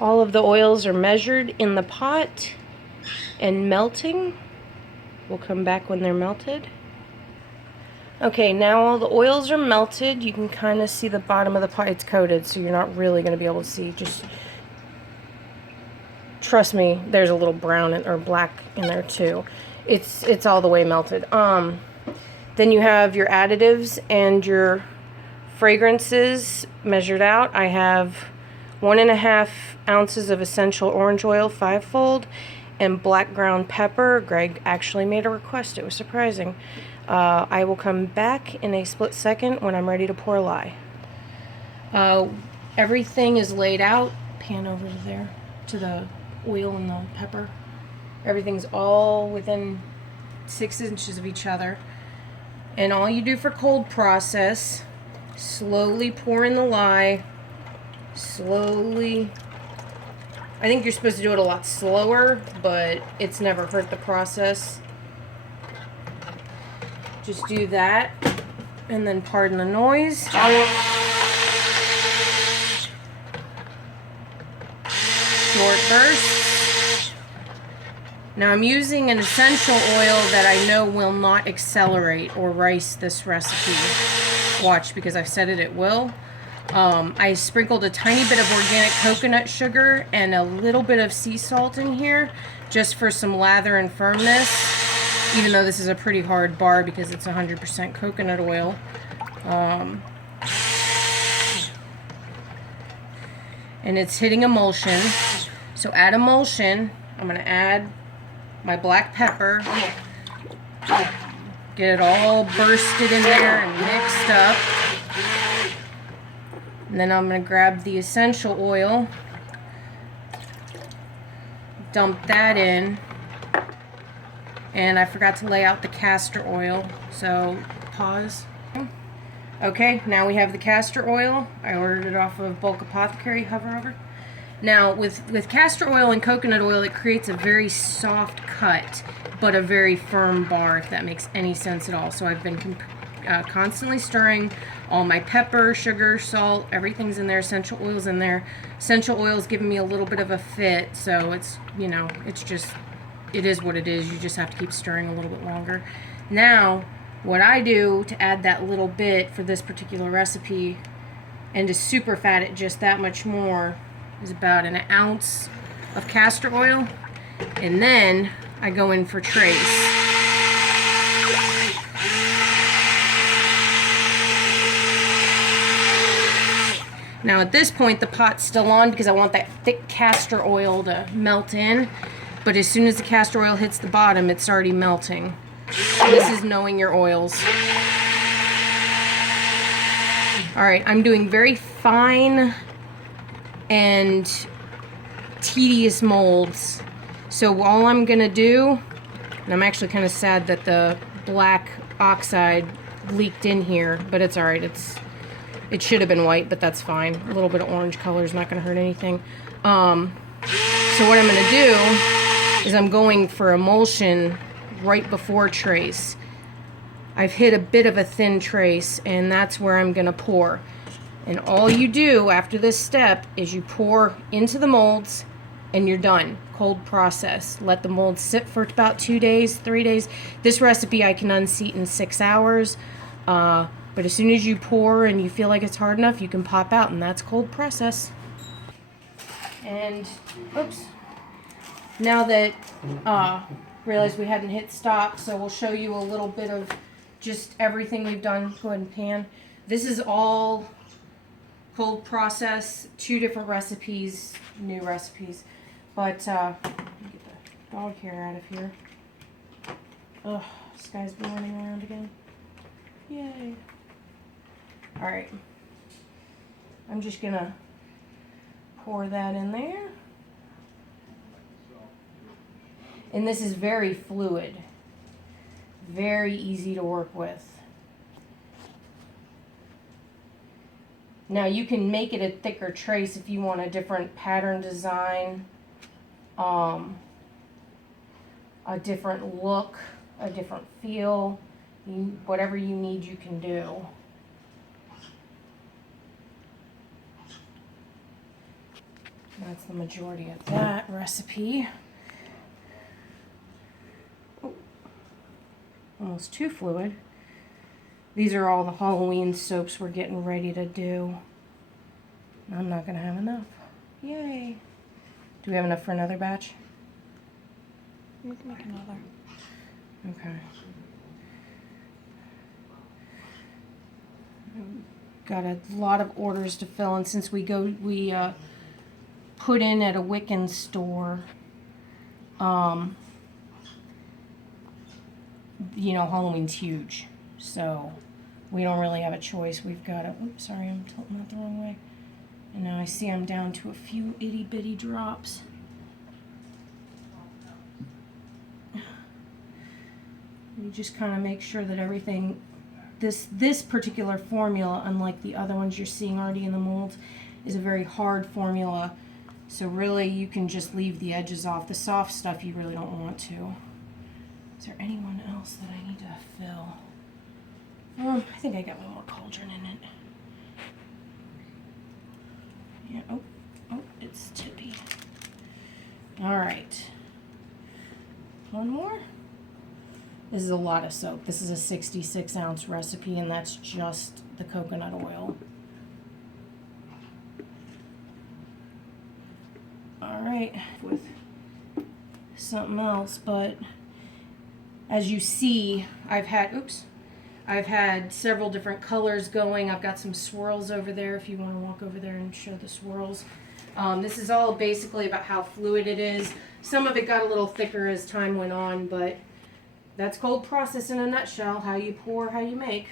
All of the oils are measured in the pot and melting. We'll come back when they're melted. Okay, now all the oils are melted. You can kind of see the bottom of the pot. It's coated, so you're not really going to be able to see. Just trust me, there's a little brown or black in there too. It's all the way melted. Then you have your additives and your fragrances measured out. I have 1.5 ounces of essential orange oil, 5-fold, and black ground pepper. Greg actually made a request. It was surprising. I will come back in a split second when I'm ready to pour lye. Everything is laid out. Pan over to there to the oil and the pepper. Everything's all within 6 inches of each other. And all you do for cold process, slowly pour in the lye. Slowly. I think you're supposed to do it a lot slower, but it's never hurt the process. Just do that, and then pardon the noise. Short bursts. Now I'm using an essential oil that I know will not accelerate or rice this recipe. Watch, because I've said it will. I sprinkled a tiny bit of organic coconut sugar and a little bit of sea salt in here just for some lather and firmness, even though this is a pretty hard bar because it's 100% coconut oil. And it's hitting emulsion. So add emulsion. I'm going to add my black pepper. Get it all bursted in there and mixed up. And then I'm going to grab the essential oil, dump that in, and I forgot to lay out the castor oil, so pause. Okay, now we have the castor oil. I ordered it off of Bulk Apothecary, hover over. Now with castor oil and coconut oil, it creates a very soft cut, but a very firm bar, if that makes any sense at all. So I've been constantly stirring. All my pepper, sugar, salt, everything's in there. Essential oils in there. Essential oils giving me a little bit of a fit, so it's, you know, it's just, it is what it is. You just have to keep stirring a little bit longer. Now, what I do to add that little bit for this particular recipe, and to super fat it just that much more, is about 1 ounce of castor oil, and then I go in for trace. Now at this point the pot's still on because I want that thick castor oil to melt in, but as soon as the castor oil hits the bottom, it's already melting. This is knowing your oils. Alright, I'm doing very fine and tedious molds. So all I'm gonna do, and I'm actually kind of sad that the black oxide leaked in here, but it's alright. It should have been white, but that's fine. A little bit of orange color is not going to hurt anything. So what I'm going to do is I'm going for emulsion right before trace. I've hit a bit of a thin trace, and that's where I'm going to pour. And all you do after this step is you pour into the molds, and you're done. Cold process. Let the molds sit for about 2 days, 3 days. This recipe I can unseat in 6 hours. But as soon as you pour and you feel like it's hard enough, you can pop out, and that's cold process. And, oops. Now that, realized we hadn't hit stop, so we'll show you a little bit of just everything we've done. Go ahead and pan. This is all cold process, 2 different recipes, new recipes. But, let me get the dog hair out of here. Ugh, this guy's been running around again. Yay. Alright, I'm just gonna pour that in there. And this is very fluid, very easy to work with. Now you can make it a thicker trace if you want a different pattern design, a different look, a different feel. Whatever you need, you can do. That's the majority of that recipe. Oh, almost too fluid. These are all the Halloween soaps we're getting ready to do. I'm not gonna have enough. Yay. Do we have enough for another batch? We can make another. Okay. Got a lot of orders to fill, and since we put in at a Wiccan store, you know, Halloween's huge, so we don't really have a choice. We've got to, oops, sorry, I'm tilting that the wrong way. And now I see I'm down to a few itty bitty drops. You just kind of make sure that everything, this particular formula, unlike the other ones you're seeing already in the molds, is a very hard formula. So really you can just leave the edges off. The soft stuff you really don't want to. Is there anyone else that I need to fill? I think I got one more cauldron in it. Yeah, oh, it's tippy. All right. One more. This is a lot of soap. This is a 66 ounce recipe, and that's just the coconut oil. All right, with something else, but as you see, I've had several different colors going. I've got some swirls over there if you want to walk over there and show the swirls. This is all basically about how fluid it is. Some of it got a little thicker as time went on, but that's cold process in a nutshell. How you pour, how you make.